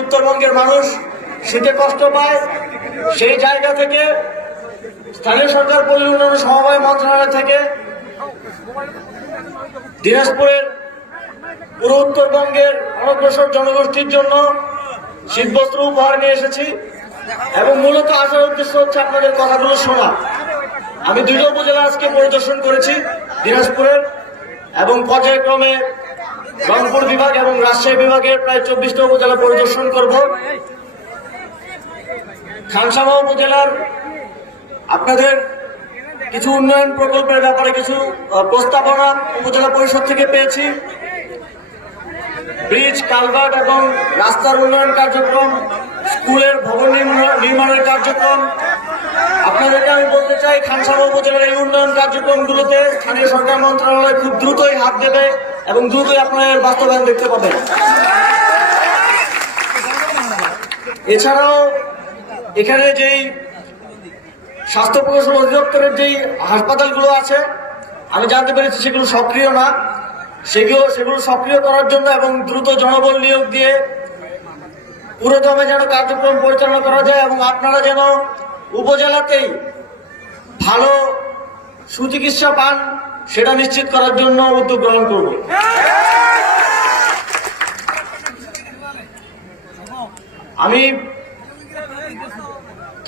উত্তরবঙ্গের মানুষ শীতে কষ্ট পায়, সেই জায়গা থেকে স্থানীয় সরকার উন্নয়ন সমবায় মন্ত্রণালয় থেকে দিনাজপুরের পুরো উত্তরবঙ্গের অনগ্রসর জনগোষ্ঠীর জন্য শীতবস্ত্র উপহার নিয়ে এসেছি এবং মূলত আসার উদ্দেশ্য হচ্ছে আপনাদের কথাগুলো শোনা। আমি দুটো উপজেলা আজকে পরিদর্শন করেছি, দিনাজপুরের এবং পর্যায়ক্রমে রংপুর বিভাগ এবং রাজশাহী বিভাগের প্রায় চব্বিশটা উপজেলা পরিদর্শন করব। খানসামা উপজেলার আপনাদের কিছু উন্নয়ন প্রকল্পের ব্যাপারে কিছু প্রস্তাবনা উপজেলা পরিষদ থেকে পেয়েছি। ব্রিজ, কালভার্ট এবং রাস্তার উন্নয়ন কার্যক্রম, স্কুলের ভবন নির্মাণ- নির্মাণের কার্যক্রম। আপনাদেরকে আমি বলতে চাই, খানসামা উপজেলার এই উন্নয়ন কার্যক্রমগুলোতে স্থানীয় সরকার মন্ত্রণালয় খুব দ্রুতই হাত দেবে। এবং দ্রুতই আপনারা বাস্তবায়ন দেখতে পাবেন। এছাড়াও এখানে যেই স্বাস্থ্য প্রকৌশল অধিদপ্তরের যেই হাসপাতালগুলো আছে, আমি জানতে পেরেছি সেগুলো সক্রিয় না। সেগুলো সেগুলো সক্রিয় করার জন্য এবং দ্রুত জনবল নিয়োগ দিয়ে পুরোদমে যেন কার্যক্রম পরিচালনা করা যায় এবং আপনারা যেন উপজেলাতেই ভালো সুচিকিৎসা পান সেটা নিশ্চিত করার জন্য উদ্যোগ গ্রহণ করব। আমি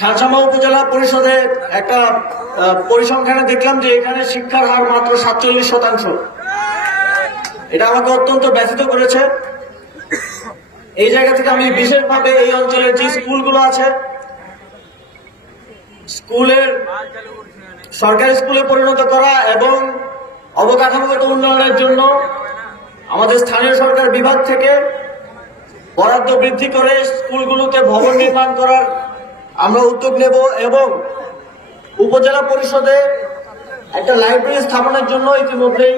খানসামা উপজেলা পরিষদে একটা পরিসংখ্যানে দেখলাম যে এখানে শিক্ষার হার মাত্র সাতচল্লিশ শতাংশ। এটা আমাকে অত্যন্ত ব্যথিত করেছে। এই জায়গা থেকে আমি বিশেষভাবে এই অঞ্চলের যে স্কুলগুলো আছে, স্কুলের সরকারি স্কুলে পরিণত করা এবং অবকাঠামোগত উন্নয়নের জন্য আমাদের স্থানীয় সরকার বিভাগ থেকে বরাদ্দ বৃদ্ধি করে স্কুলগুলোতে ভবন নির্মাণ করার আমরা উদ্যোগ নেব এবং উপজেলা পরিষদে একটা লাইব্রেরি স্থাপনের জন্য ইতিমধ্যেই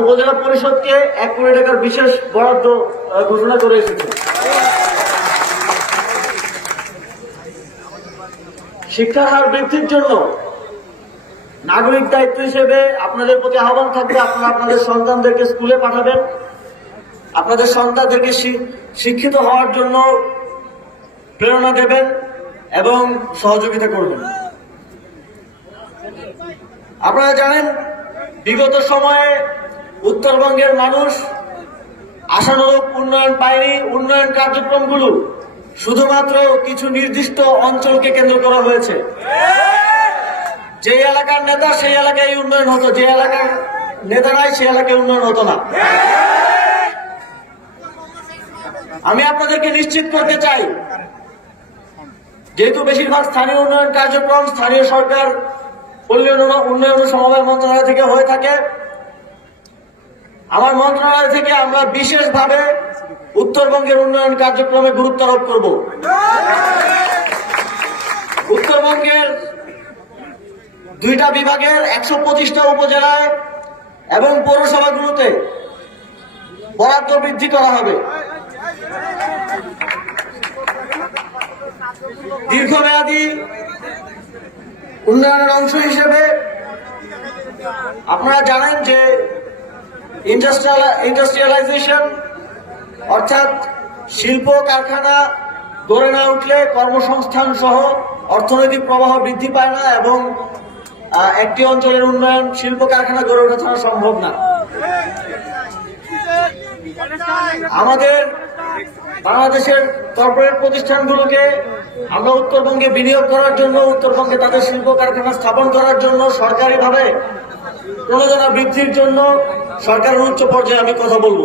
উপজেলা পরিষদকে এক কোটি টাকার বিশেষ বরাদ্দ ঘোষণা করে এসেছে। শিক্ষার হার বৃদ্ধির জন্য নাগরিক দায়িত্ব হিসেবে আপনাদের প্রতি আহ্বান থাকবে, আপনারা আপনাদের সন্তানদেরকে স্কুলে পাঠাবেন। আপনাদের সন্তানদেরকে শিক্ষিত হওয়ার জন্য প্রেরণা দেবেন এবং সহযোগিতা করবেন। আপনারা জানেন, বিগত সময়ে উত্তরবঙ্গের মানুষ আশানুরূপ উন্নয়ন পায়নি। উন্নয়ন কার্যক্রমগুলো শুধুমাত্র কিছু নির্দিষ্ট অঞ্চলকে কেন্দ্র করা হয়েছে। যে এলাকার নেতা, সেই এলাকায় উন্নয়ন হতো। যে এলাকার নেতা নাই, সেই এলাকায় উন্নয়ন হতো না। আমি আপনাদেরকে নিশ্চিত করতে চাই, যেহেতু বেশিরভাগ স্থানীয় উন্নয়ন কার্যক্রম স্থানীয় সরকার উন্নয়ন- উন্নয়ন সমবায় মন্ত্রণালয় থেকে হয়ে থাকে। আমার মন্ত্রণালয় থেকে আমরা বিশেষভাবে উত্তরবঙ্গের উন্নয়ন কার্যক্রমে গুরুত্ব আরোপ করব। উত্তরবঙ্গের দুইটা বিভাগের একশো পঁচিশটা উপজেলায় এবং পৌরসভাগুলোতে বরাদ্দ বৃদ্ধি করা হবে। দীর্ঘমেয়াদী উন্নয়নের অংশ হিসেবে আপনারা জানেন যে ইন্ডাস্ট্রিয়াল ইন্ডাস্ট্রিয়ালাইজেশন, অর্থাৎ শিল্প কারখানা গড়ে না উঠলে কর্মসংস্থান সহ অর্থনৈতিক প্রবাহ বৃদ্ধি পায় না এবং একটি অঞ্চলের উন্নয়ন শিল্প কারখানা গড়ে ওঠা ছাড়া সম্ভব না। আমাদের বাংলাদেশের কর্পোরেট প্রতিষ্ঠানগুলোকে আমরা উত্তরবঙ্গে বিনিয়োগ করার জন্য, উত্তরবঙ্গে তাদের শিল্প কারখানা স্থাপন করার জন্য সরকারিভাবে প্রণোদনা বৃদ্ধির জন্য সরকারের উচ্চ পর্যায়ে আমি কথা বলব।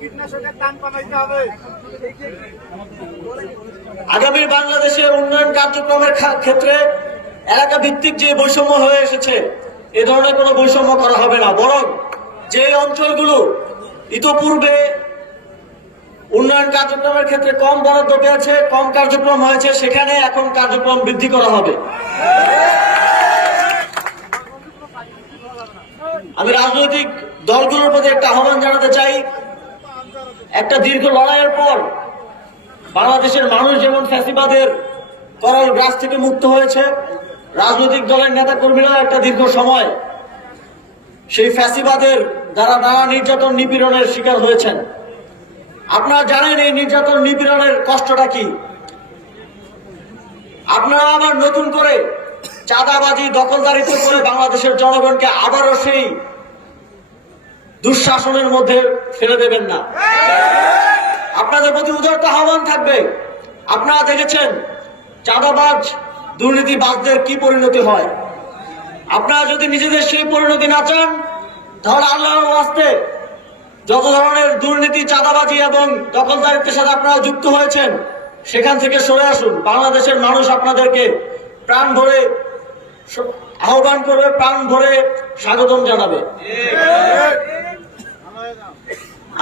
কীটনাশকের দাম কমাইতে হবে। আগামী বাংলাদেশের উন্নয়ন কার্যক্রমের ক্ষেত্রে এলাকা ভিত্তিক যে বৈষম্য হয়ে এসেছে, এ ধরনের কোনো বৈষম্য করা হবে না। বরং যে অঞ্চলগুলো ইতোপূর্বে উন্নয়ন কার্যক্রমের ক্ষেত্রে কম বরাদ্দ পেয়েছে, কম কার্যক্রম হয়েছে, সেখানে এখন কার্যক্রম বৃদ্ধি করা হবে। আমি রাজনৈতিক দলগুলোর প্রতি একটা আহ্বান জানাতে চাই। একটা দীর্ঘ লড়াইয়ের পর বাংলাদেশের মানুষ যেমন ফ্যাসিবাদের করল গ্রাস থেকে মুক্ত হয়েছে, রাজনৈতিক দলের নেতা কর্মীরা একটা দীর্ঘ সময় সেই ফ্যাসিবাদের দ্বারা নানা নির্যাতন নিপীড়নের শিকার হয়েছেন। আপনারা জানেন এই নির্যাতন নিপীড়নের কষ্টটা কি? আপনারা আবার নতুন করে চাঁদাবাজি দখলদারিত্ব করে বাংলাদেশের জনগণকে আবারও সেই দুঃশাসনের মধ্যে ফেলে দেবেন না। আপনাদের প্রতি উদারত আহ্বান থাকবে। আপনারা দেখেছেন চাঁদাবাজ দুর্নীতিবাজদের কি পরিণতি হয়। আপনারা যদি নিজেদের সেই পরিণতি না চান, তাহলে আল্লাহর ওয়াস্তে যত ধরনের দুর্নীতি, চাঁদাবাজি এবং দখলদারিত্বের সাথে আপনারা যুক্ত হয়েছেন, সেখান থেকে সরে আসুন। বাংলাদেশের মানুষ আপনাদেরকে প্রাণ ভরে আহ্বান করবে, প্রাণ ভরে স্বাগতম জানাবে।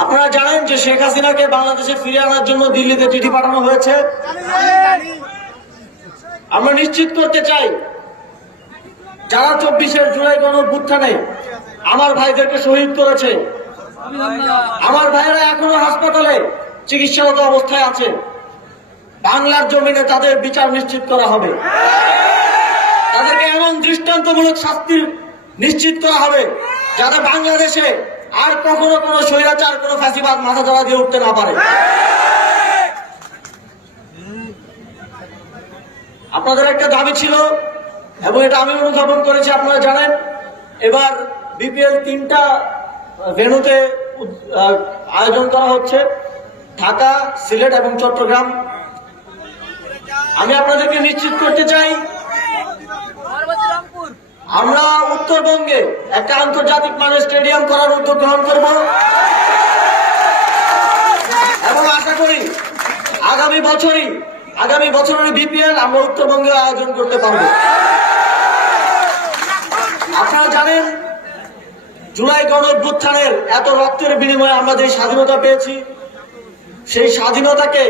আপনারা জানেন যে শেখ হাসিনাকে বাংলাদেশে ফিরে আনার জন্য দিল্লিতে চিঠি পাঠানো হয়েছে। আমরা নিশ্চিত করতে চাই, যারা চব্বিশের জুলাই গণ অভ্যুত্থানে আমার ভাইদেরকে শহীদ করেছে, আমার ভাইয়েরা এখনও হাসপাতালে চিকিৎসারত অবস্থায় আছে, বাংলার জমিনে তাদের বিচার নিশ্চিত করা হবে। তাদেরকে এমন দৃষ্টান্তমূলক শাস্তি নিশ্চিত করা হবে যারা বাংলাদেশে আর কখনো কোনো স্বৈরাচার, কোনো ফাঁসিবাদ মাথা ধরা দিয়ে উঠতে না পারে। আপনাদের একটা দাবি ছিল, এবং এটা আমি অনুধাবন করেছি, আপনারা জানেন। এবার বিপিএল তিনটা ভেনুতে আয়োজন করা হচ্ছে, ঢাকা, সিলেট এবং চট্টগ্রাম। আমি আপনাদেরকে নিশ্চিত করতে চাই, আমরা উত্তরবঙ্গে একটা আন্তর্জাতিক মানের স্টেডিয়াম করার উদ্যোগ গ্রহণ করব। এবং আশা করি আগামী বছরই, আগামী বছরের বিপিএল আমরা উত্তরবঙ্গে আয়োজন করতে পারব। আপনারা জানেন, জুলাই গণ অভ্যুত্থানের এত রক্তের বিনিময়ে আমরা যে স্বাধীনতা পেয়েছি, সেই স্বাধীনতাকে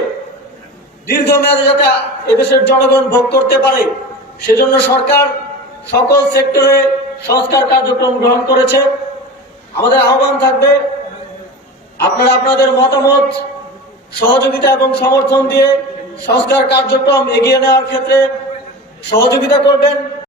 দীর্ঘমেয়াদে যাতে এদেশের জনগণ ভোগ করতে পারে, সেজন্য সরকার সকল সেক্টরে সংস্কার কার্যক্রম গ্রহণ করেছে। আমাদের আহ্বান থাকবে, আপনারা আপনাদের মতামত, সহযোগিতা এবং সমর্থন দিয়ে সংস্কার কার্যক্রম এগিয়ে নেওয়ার ক্ষেত্রে সহযোগিতা করবেন।